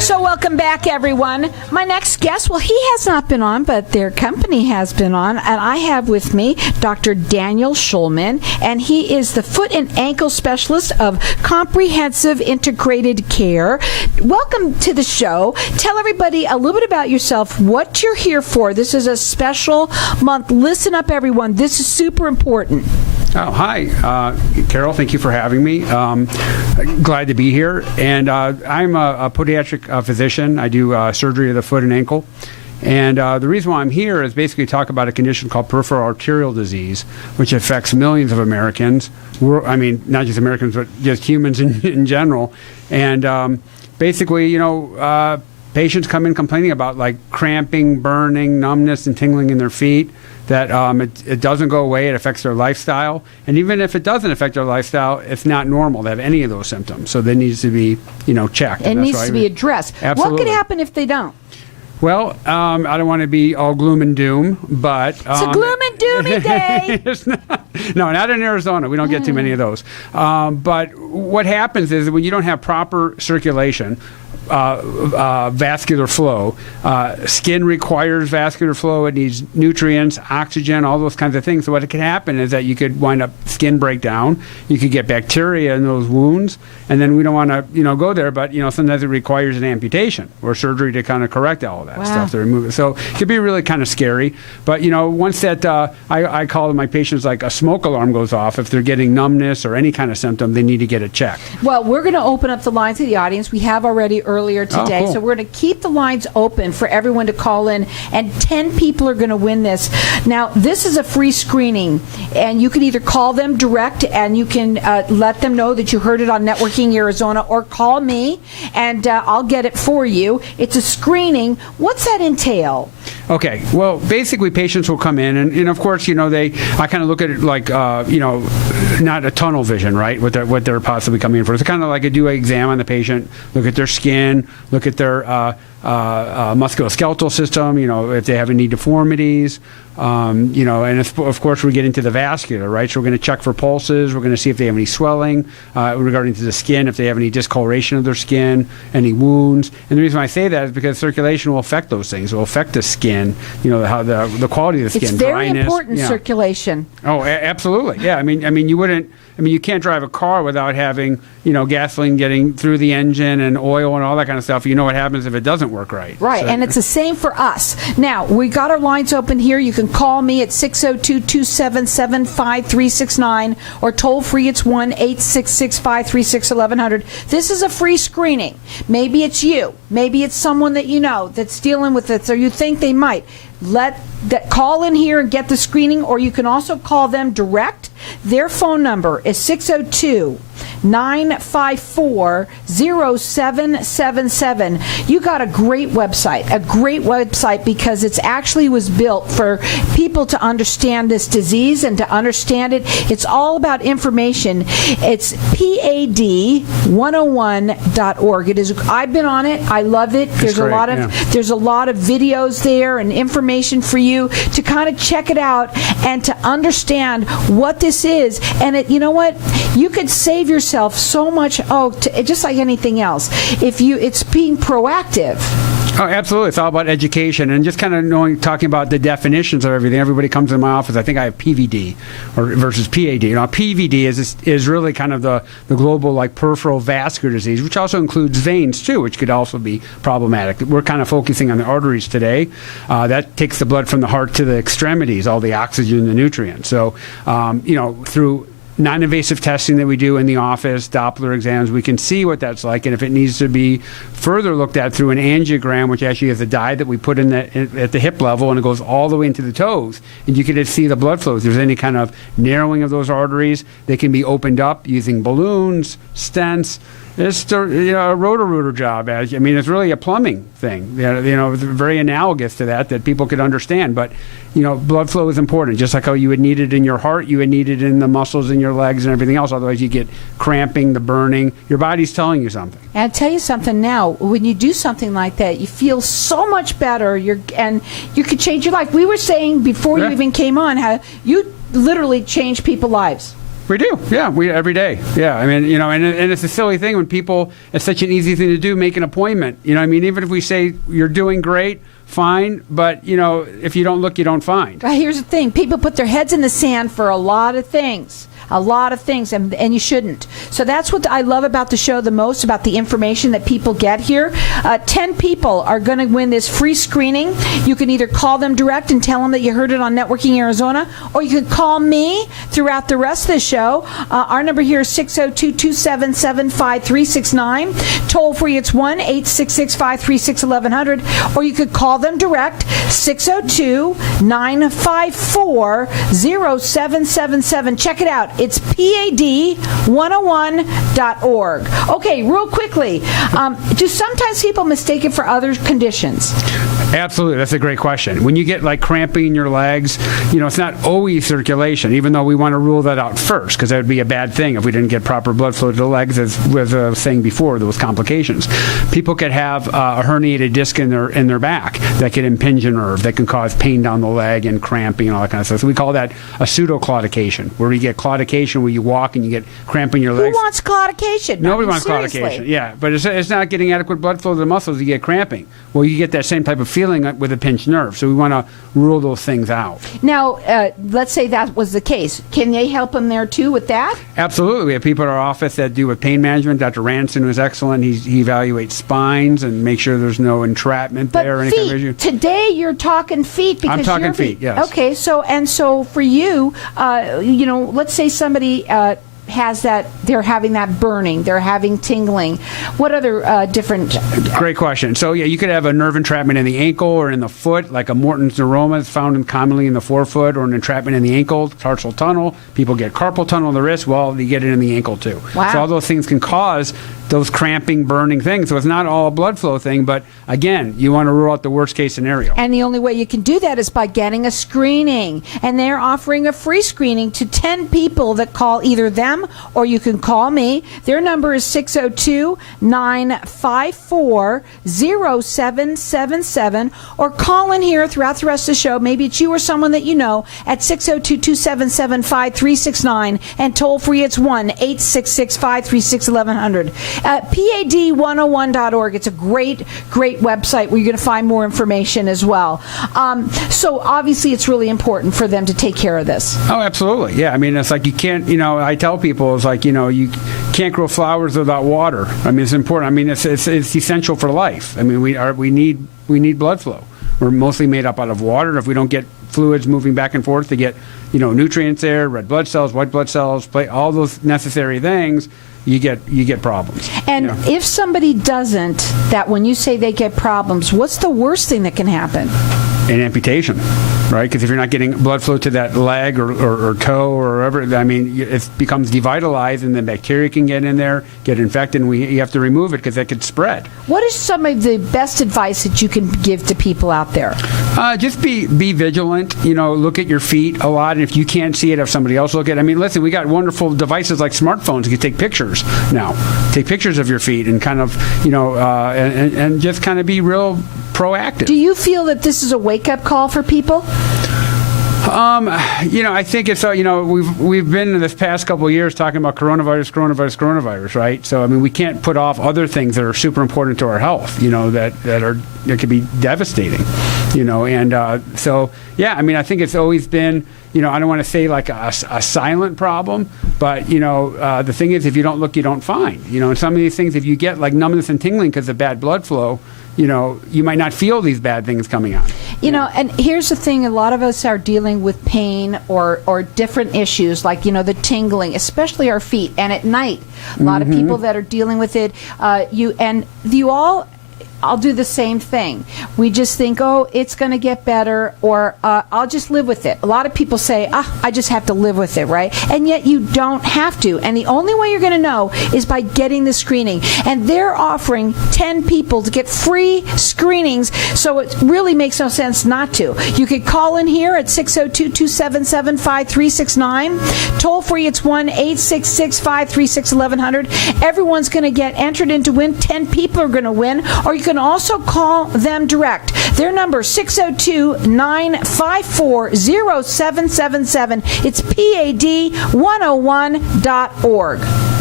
So welcome back, everyone. My next guest, well, he has not been on, but their company has been on, and I have with me Dr. Daniel Schulman, and he is the foot and ankle specialist of Comprehensive Integrated Care. Welcome to the show. Tell everybody a little bit about yourself, what you're here for. This is a special month. Listen up, everyone. This is super important. Oh, hi, Carol. Thank you for having me. Glad to be here. And I'm a podiatric physician. I do surgery of the foot and ankle. And the reason why I'm here is basically to talk about a condition called peripheral arterial disease, which affects millions of Americans. I mean, not just Americans, but just humans in general. And basically, patients come in complaining about like cramping, burning, numbness, and tingling in their feet. That it doesn't go away. It affects their lifestyle. And even if it doesn't affect their lifestyle, it's not normal to have any of those symptoms. So that needs to be, checked. It needs to be addressed. Absolutely. What could happen if they don't? Well, I don't want to be all gloom and doom, but... it's a gloom and doomy day! Not in Arizona. We don't get too many of those. But what happens is when you don't have proper circulation, vascular flow. Skin requires vascular flow. It needs nutrients, oxygen, all those kinds of things. So what can happen is that you could wind up skin breakdown. You could get bacteria in those wounds, and then we don't want to go there. But sometimes it requires an amputation or surgery to kind of correct all of that stuff to remove it. So it could be really kind of scary. But once that I call my patients like a smoke alarm goes off if they're getting numbness or any kind of symptom, they need to get it checked. Well, we're going to open up the lines to the audience. We have already earlier today. Cool. So we're going to keep the lines open for everyone to call in, and 10 people are going to win this. Now, this is a free screening, and you can either call them direct and you can let them know that you heard it on Networking Arizona, or call me and I'll get it for you. It's a screening. What's that entail? Okay. Well, basically, patients will come in, and of course, I kind of look at it like, not a tunnel vision, right? What they're possibly coming in for. It's kind of like do an exam on the patient, look at their skin, look at their musculoskeletal system, if they have any deformities, and of course we get into the vascular, right? So we're going to check for pulses. We're going to see if they have any swelling regarding to the skin, if they have any discoloration of their skin, any wounds. And the reason I say that is because circulation will affect those things. It will affect the skin, how the quality of the skin, it's very dryness, important, circulation. Oh, absolutely. Yeah. I mean, you can't drive a car without having, gasoline getting through the engine and oil and all that kind of stuff. You know what happens if it doesn't work right. Right, so. And it's the same for us. Now, we got our lines open here. You can call me at 602-277-5369, or toll free, it's 1-866-536-1100. This is a free screening. Maybe it's you. Maybe it's someone that you know that's dealing with it, or you think they might. Call in here and get the screening, or you can also call them direct. Their phone number is 602-954-0777. You got a great website because it's actually was built for people to understand this disease and to understand it. It's all about information. It's PAD101.org. I've been on it. I love it. There's a lot of videos there and information for you to kind of check it out and to understand what this is. And you know what? You could save yourself so much. Just like anything else, it's being proactive. Oh, absolutely. It's all about education and just kind of talking about the definitions of everything. Everybody comes in my office. I think I have PVD versus PAD. PVD is really kind of the global peripheral vascular disease, which also includes veins too, which could also be problematic. We're kind of focusing on the arteries today. That takes the blood from the heart to the extremities, all the oxygen, the nutrients. So, through non-invasive testing that we do in the office, Doppler exams, we can see what that's like, and if it needs to be further looked at through an angiogram, which actually is a dye that we put in at the hip level, and it goes all the way into the toes, and you can see the blood flow. If there's any kind of narrowing of those arteries, they can be opened up using balloons, stents. It's a roto-rooter job. It's really a plumbing thing. Very analogous to that people could understand. But blood flow is important. Just like how you would need it in your heart, you would need it in the muscles in your legs and everything else. Otherwise, you get cramping, the burning. Your body's telling you something. And I'll tell you something now. When you do something like that, you feel so much better. And you could change your life. We were saying before you even came on how you literally change people's lives. We do, yeah. We every day, yeah. I mean, and it's a silly thing when people. It's such an easy thing to do. Make an appointment. I mean, even if we say you're doing great, fine. But if you don't look, you don't find. Here's the thing: people put their heads in the sand for a lot of things. And you shouldn't. So that's what I love about the show the most, about the information that people get here. 10 people are going to win this free screening. You can either call them direct and tell them that you heard it on Networking Arizona, or you can call me throughout the rest of the show. Our number here is 602-277-5369. Toll free, it's 1-866-536-1100, or you could call them direct, 602-954-0777. Check it out. It's PAD101.org. Okay, real quickly, do sometimes people mistake it for other conditions? Absolutely. That's a great question. When you get like cramping in your legs, it's not always circulation, even though we want to rule that out first, because that would be a bad thing if we didn't get proper blood flow to the legs, as I was saying before, those complications. People could have a herniated disc in their back that could impinge a nerve, that can cause pain down the leg and cramping and all that kind of stuff. So we call that a pseudoclaudication, where you get claudication where you walk and you get cramp in your legs. Who wants claudication? Nobody wants claudication. Yeah, but it's not getting adequate blood flow to the muscles. You get cramping. Well, you get that same type of feeling with a pinched nerve. So we want to rule those things out. Now, let's say that was the case. Can they help them there too with that? Absolutely. We have people in our office that do with pain management. Dr. Ranson, who's excellent. He evaluates spines and makes sure there's no entrapment there or any kind of issue. Today you're talking feet because I'm talking feet. Yes. Okay. So for you, let's say somebody has that, they're having that burning, they're having tingling. What other different... Great question. So, yeah, you could have a nerve entrapment in the ankle or in the foot, like a Morton's neuroma is found commonly in the forefoot, or an entrapment in the ankle, tarsal tunnel. People get carpal tunnel in the wrist. Well, they get it in the ankle, too. Wow. So all those things can cause those cramping, burning things. So it's not all a blood flow thing, but, again, you want to rule out the worst-case scenario. And the only way you can do that is by getting a screening. And they're offering a free screening to 10 people that call either them or you can call me. Their number is 602-954-0777, or call in here throughout the rest of the show. Maybe it's you or someone that you know at 602-277-5369, and toll free it's 1-866-536-1100. PAD101.org. It's a great website where you're going to find more information as well. So obviously it's really important for them to take care of this. Oh, absolutely. Yeah. I mean, it's like you can't, I tell people, it's like, you can't grow flowers without water. I mean, it's important. I mean, it's essential for life. I mean, we need blood flow. We're mostly made up out of water. If we don't get fluids moving back and forth to get, nutrients there, red blood cells, white blood cells, all those necessary things, you get problems. And if somebody doesn't, that when you say they get problems, what's the worst thing that can happen? An amputation, right? Because if you're not getting blood flow to that leg or toe or wherever, I mean, it becomes devitalized, and then bacteria can get in there, get infected, and you have to remove it because that could spread. What is some of the best advice that you can give to people out there? Just be vigilant. Look at your feet a lot, and if you can't see it, have somebody else look at it. I mean, listen, we got wonderful devices like smartphones. You can take pictures now. Take pictures of your feet and kind of, and just kind of be real proactive. Do you feel that this is a wake-up call for people? I think it's we've been in this past couple of years talking about coronavirus, right? So I mean, we can't put off other things that are super important to our health, that could be devastating, and so yeah, I mean, I think it's always been, I don't want to say like a silent problem, but the thing is, if you don't look, you don't find, and some of these things, if you get like numbness and tingling because of bad blood flow, you might not feel these bad things coming on. And here's the thing, a lot of us are dealing with pain or different issues like, the tingling, especially our feet, and at night. A lot of people that are dealing with it, I'll do the same thing. We just think, oh, it's going to get better, or I'll just live with it. A lot of people say, I just have to live with it, right? And yet you don't have to. And the only way you're going to know is by getting the screening. And they're offering 10 people to get free screenings, so it really makes no sense not to. You could call in here at 602-277-5369. Toll free, it's 1-866-536-1100. Everyone's going to get entered in to win. 10 people are going to win. Or you could can also call them direct. Their number 602-954-0777. It's PAD101.org.